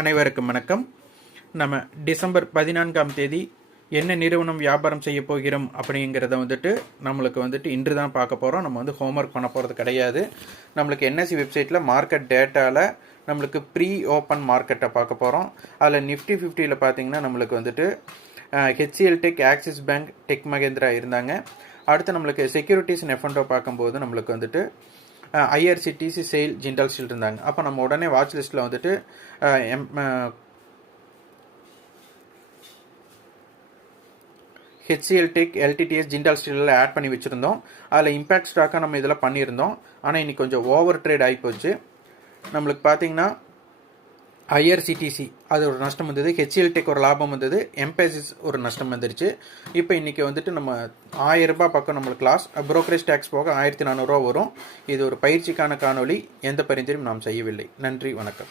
அனைவருக்கும் வணக்கம். நம்ம டிசம்பர் 14ஆம் தேதி என்ன நிறுவனம் வியாபாரம் செய்ய போகிறோம் அப்படிங்கிறத நம்மளுக்கு இன்று தான் பார்க்க போகிறோம். நம்ம ஹோம்ஒர்க் பண்ண போகிறது கிடையாது. நம்மளுக்கு என்எஸ்சி வெப்சைட்டில் மார்க்கெட் டேட்டாவில் நம்மளுக்கு ப்ரீ ஓப்பன் மார்க்கெட்டை பார்க்க போகிறோம். அதில் நிஃப்டி 50ல் பார்த்தீங்கன்னா நம்மளுக்கு HCL tech, Axis bank, tech Mahindra இருந்தாங்க. அடுத்து நம்மளுக்கு செக்யூரிட்டிஸ் F&O பார்க்கும்போது நம்மளுக்கு ஐஆர்சிடிசி, செயில், ஜிண்டால் ஸ்டீல் இருந்தாங்க. அப்போ நம்ம உடனே வாட்ச் லிஸ்ட்டில் ஹெச்சிஎல் டெக், எல்டிடிஎஸ், ஜிண்டால் ஸ்டீலில் ஆட் பண்ணி வச்சுருந்தோம். அதில் இம்பேக்ட் ஸ்டாக்காக நம்ம இதில் பண்ணியிருந்தோம். ஆனால் இன்றைக்கி கொஞ்சம் ஓவர் ட்ரேட் ஆகிப்போச்சு. நம்மளுக்கு பார்த்தீங்கன்னா ஐஆர்சிடிசி அது ஒரு நஷ்டம் வந்தது, ஹெச்சிஎல் டெக் ஒரு லாபம் வந்தது, எம்பேசிஸ் ஒரு நஷ்டம் வந்துருச்சு. இப்போ இன்றைக்கி நம்ம 1000 ரூபாய் பக்கம் நம்மளுக்கு லாஸ். புரோக்கரேஜ் டேக்ஸ் போக 1400 ரூபா வரும். இது ஒரு பயிற்சிக்கான காணொளி. எந்த பரிந்துரையும் நாம் செய்யவில்லை. நன்றி, வணக்கம்.